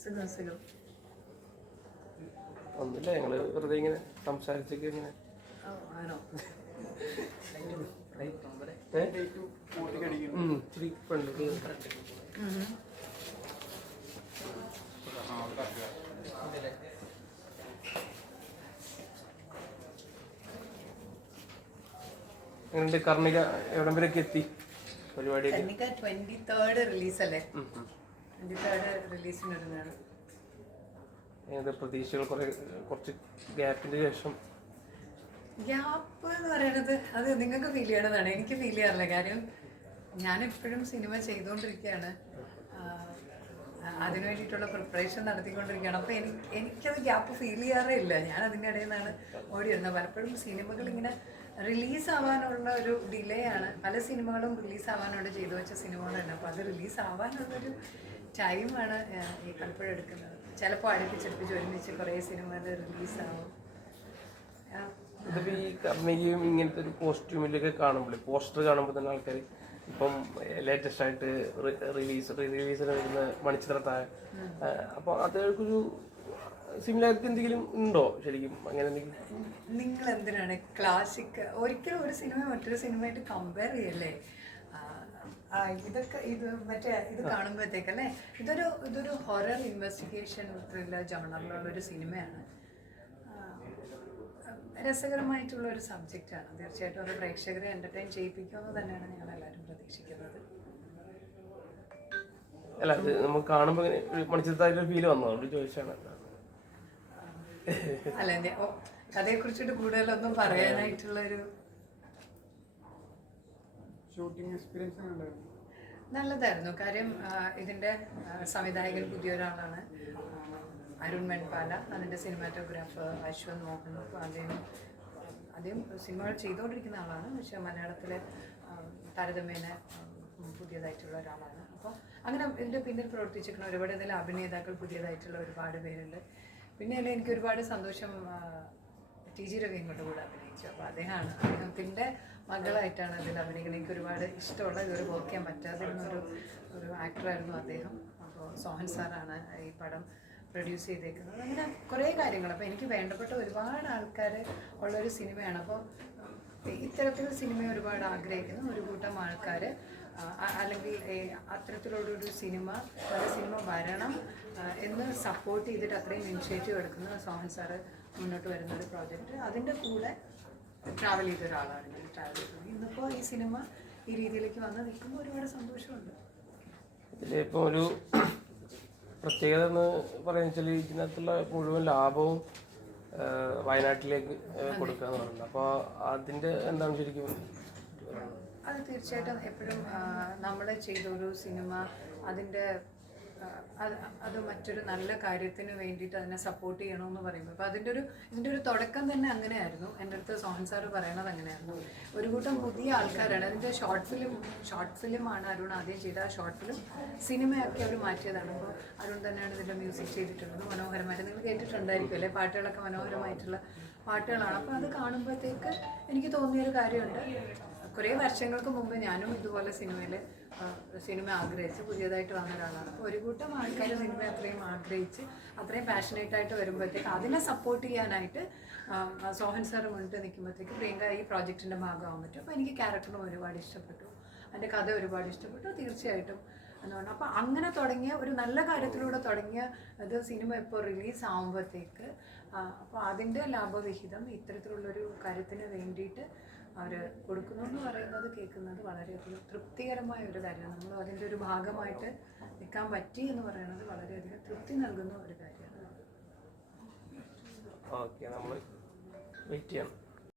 സുഖം സുഖം. ഒന്നുമില്ല ഞങ്ങൾ വെറുതെ ഇങ്ങനെ സംസാരിച്ചൊക്കെ ഇങ്ങനെ. കർണിക എവിടം വരെയൊക്കെ എത്തി? പരിപാടി ട്വന്റി തേർഡ് റിലീസ് അല്ലേ? റിലീസിന് ഒരുങ്ങാണ് ഏത് പ്രതീക്ഷകൾ കുറെ കുറച്ച് ഗ്യാപ്പിന്റെ ശേഷം. ഗ്യാപ്പ് എന്ന് പറയുന്നത് അത് നിങ്ങൾക്ക് ഫീൽ ചെയ്യണതാണ്. എനിക്ക് ഫീൽ ചെയ്യാറില്ല. കാര്യം ഞാൻ എപ്പോഴും സിനിമ ചെയ്തുകൊണ്ടിരിക്കുകയാണ് അതിനു വേണ്ടിയിട്ടുള്ള പ്രിപ്പറേഷൻ നടത്തിക്കൊണ്ടിരിക്കുകയാണ്. അപ്പോൾ എനിക്ക് എനിക്കത് ഗ്യാപ്പ് ഫീൽ ചെയ്യാറേ ഇല്ല. ഞാൻ അതിന്റെ ഇടയിൽ നിന്നാണ് ഓടി വരുന്നത് പലപ്പോഴും സിനിമകൾ ഇങ്ങനെ റിലീസ് ആവാനുള്ള ഒരു ഡിലേ ആണ് പല സിനിമകളും റിലീസ് ആവാനോട് ചെയ്തു വെച്ച സിനിമകളുണ്ട്. അപ്പോൾ അത് റിലീസ് ആവാനുള്ളൊരു ടൈമാണ് ഈ പലപ്പോഴും എടുക്കുന്നത്. ചിലപ്പോൾ അടുപ്പിച്ചടുപ്പിച്ച് ഒരുമിച്ച് കുറേ സിനിമകൾ റിലീസാവും. ഇതിപ്പോൾ ഈ ഇങ്ങനത്തെ ഒരു കോസ്റ്റ്യൂമിലൊക്കെ കാണുമ്പോൾ പോസ്റ്റർ കാണുമ്പോൾ തന്നെ ആൾക്കാർ ഇപ്പം ലേറ്റസ്റ്റ് ആയിട്ട് റിലീസ് റിലീസിന് വരുന്ന മണിച്ചിത്രത്താഴ്. അപ്പോൾ അതൊരു സിമിലാരിറ്റി എന്തെങ്കിലും ഉണ്ടോ ശരിക്കും? അങ്ങനെ എന്തെങ്കിലും? നിങ്ങൾ എന്തിനാണ് ക്ലാസിക് ഒരിക്കലും ഒരു സിനിമ മറ്റൊരു സിനിമയായിട്ട് കമ്പയർ ചെയ്യല്ലേ? ആ, ഇതൊക്കെ ഇത് മറ്റേ ഇത് കാണുമ്പോഴത്തേക്കല്ലേ ഇതൊരു ഇതൊരു ഹൊറർ ഇൻവെസ്റ്റിഗേഷൻ ത്രില്ലർ ജോണറിലുള്ള ഒരു സിനിമയാണ് ആ, രസകരമായിട്ടുള്ള ഒരു സബ്ജക്റ്റാണ് തീർച്ചയായിട്ടും അത് പ്രേക്ഷകരെ എന്റർടൈൻ ചെയ്യിപ്പിക്കുമെന്ന് തന്നെയാണ് ഞങ്ങൾ എല്ലാവരും പ്രതീക്ഷിക്കുന്നത്. അല്ല അത് നമുക്ക് കാണുമ്പോൾ ഇങ്ങനെ ഒരു ഫീൽ വന്നു? അതുകൊണ്ട് ചോദിച്ചാണ്. അല്ല കഥയെ കുറിച്ചിട്ട് കൂടുതലൊന്നും പറയാനായിട്ടുള്ള ഒരു ഷൂട്ടിംഗ് എക്സ്പീരിയൻസ് നല്ലതായിരുന്നു. കാര്യം ഇതിന്റെ ഇതിന്റെ സംവിധായകൻ പുതിയൊരാളാണ്. അരുൺ മെൺപാല അതിന്റെ സിനിമാറ്റോഗ്രാഫർ അശ്വന്ത് മോഹൻ അദ്ദേഹം അദ്ദേഹം സിനിമകൾ ചെയ്തുകൊണ്ടിരിക്കുന്ന ആളാണ്. പക്ഷെ മലയാളത്തിലെ താരതമ്യേന പുതിയതായിട്ടുള്ള ഒരാളാണ്. അപ്പോൾ അങ്ങനെ ഇതിന്റെ പിന്നിൽ പ്രവർത്തിച്ചിരിക്കുന്ന ഒരുപാട് ഇതിൽ അഭിനേതാക്കൾ പുതിയതായിട്ടുള്ള ഒരുപാട് പേരുണ്ട്. പിന്നെ അതിൽ എനിക്ക് ഒരുപാട് സന്തോഷം ടി ജി ഇങ്ങോട്ട് കൂടെ അഭിനയിച്ചു. അപ്പോൾ അദ്ദേഹമാണ് അദ്ദേഹത്തിന്റെ മകളായിട്ടാണ് അതിൽ അഭിനയിക്കുന്നത്. എനിക്ക് ഒരുപാട് ഇഷ്ടമുള്ള ഒരു ചെയ്യാൻ പറ്റാതെ ഒരു ആക്ടറായിരുന്നു അദ്ദേഹം. അപ്പോൾ സോഹൻ സാറാണ് ഈ പടം പ്രൊഡ്യൂസ് ചെയ്തേക്കുന്നത്. അങ്ങനെ കുറേ കാര്യങ്ങൾ. അപ്പോൾ എനിക്ക് വേണ്ടപ്പെട്ട ഒരുപാട് ആൾക്കാർ ഉള്ളൊരു സിനിമയാണ്. അപ്പോൾ ഇത്തരത്തിലുള്ള സിനിമ ഒരുപാട് ആഗ്രഹിക്കുന്ന. ഒരു കൂട്ടം ആൾക്കാർ അല്ലെങ്കിൽ അത്തരത്തിലുള്ളൊരു സിനിമ നല്ല സിനിമ വരണം എന്ന് സപ്പോർട്ട് ചെയ്തിട്ട് അത്രയും ഇനിഷ്യേറ്റീവ് എടുക്കുന്ന സോഹൻ സാറ് മുന്നോട്ട് വരുന്ന ഒരു പ്രോജക്റ്റ് അതിന്റെ കൂടെ ട്രാവൽ ചെയ്ത ഒരാളാണ് ഞാൻ ട്രാവൽ ചെയ്തത് ഇന്നിപ്പോൾ ഈ സിനിമ ഈ രീതിയിലേക്ക് വന്ന് നിൽക്കുമ്പോൾ ഒരുപാട് സന്തോഷമുണ്ട്. ഇതിലിപ്പോൾ ഒരു പ്രത്യേകത എന്ന് പറയുന്നത് വെച്ചാൽ ഇതിനകത്തുള്ള മുഴുവൻ ലാഭവും വയനാട്ടിലേക്ക് കൊടുക്കുക എന്ന് പറയുന്നത് അപ്പോൾ അതിന്റെ എന്താണ് ശരിക്കും അത് തീർച്ചയായിട്ടും എപ്പോഴും നമ്മൾ ചെയ്ത ഒരു സിനിമ അതിന്റെ അത് മറ്റൊരു നല്ല കാര്യത്തിന് വേണ്ടിയിട്ട് അതിനെ സപ്പോർട്ട് ചെയ്യണമെന്ന് പറയുമ്പോൾ അപ്പോൾ അതിന്റെ ഒരു ഇതിന്റെ ഒരു തുടക്കം തന്നെ അങ്ങനെയായിരുന്നു. എന്റെ അടുത്ത് സോഹൻ സാറ് പറയണത് അങ്ങനെയായിരുന്നു. ഒരു കൂട്ടം പുതിയ ആൾക്കാരാണ്. അതിന്റെ ഷോർട്ട് ഫിലിം ഷോർട്ട് ഫിലിമാണ് അരുൺ ആദ്യം ചെയ്ത. ആ ഷോർട്ട് ഫിലിം സിനിമയൊക്കെ അവർ മാറ്റിയതാണ്. അപ്പോൾ അരുൺ തന്നെയാണ് ഇതിന്റെ മ്യൂസിക് ചെയ്തിട്ടുള്ളത്. മനോഹരമായിട്ട്. നിങ്ങൾ കേട്ടിട്ടുണ്ടായിരിക്കും അല്ലേ? പാട്ടുകളൊക്കെ മനോഹരമായിട്ടുള്ള പാട്ടുകളാണ്. അപ്പോൾ അത് കാണുമ്പോഴത്തേക്ക് എനിക്ക് തോന്നിയൊരു കാര്യമുണ്ട്. കുറേ വർഷങ്ങൾക്ക് മുമ്പ് ഞാനും ഇതുപോലെ സിനിമയിൽ സിനിമ ആഗ്രഹിച്ച് പുതിയതായിട്ട് വന്ന ഒരാളാണ്. അപ്പോൾ ഒരു കൂട്ടം ആൾക്കാർ സിനിമ അത്രയും ആഗ്രഹിച്ച് അത്രയും പാഷനേറ്റ് ആയിട്ട് വരുമ്പോഴത്തേക്ക് അതിനെ സപ്പോർട്ട് ചെയ്യാനായിട്ട് സോഹൻ സാർ മുന്നിട്ട് നിൽക്കുമ്പോഴത്തേക്ക് പ്രിയങ്ക ഈ പ്രോജക്റ്റിന്റെ ഭാഗമാകാൻ പറ്റും. അപ്പോൾ എനിക്ക് ക്യാരക്ടറും ഒരുപാട് ഇഷ്ടപ്പെട്ടു. അതിന്റെ കഥ ഒരുപാട് ഇഷ്ടപ്പെട്ടു. തീർച്ചയായിട്ടും എന്ന് പറഞ്ഞു. അപ്പോൾ അങ്ങനെ തുടങ്ങിയ ഒരു നല്ല കാര്യത്തിലൂടെ തുടങ്ങിയ അത് സിനിമ ഇപ്പോൾ റിലീസ് ആകുമ്പോഴത്തേക്ക് അപ്പോൾ അതിന്റെ ലാഭവിഹിതം ഇത്തരത്തിലുള്ളൊരു കാര്യത്തിന് വേണ്ടിയിട്ട് അവർ കൊടുക്കുന്നു എന്ന് പറയുന്നത് കേൾക്കുന്നത് വളരെയധികം തൃപ്തികരമായ ഒരു കാര്യമാണ്. നമ്മൾ അതിന്റെ ഒരു ഭാഗമായിട്ട് നിൽക്കാൻ പറ്റി എന്ന് പറയുന്നത് വളരെയധികം തൃപ്തി നൽകുന്ന ഒരു കാര്യമാണ്. ഓക്കെ നമ്മൾ വെയിറ്റ് ചെയ്യണം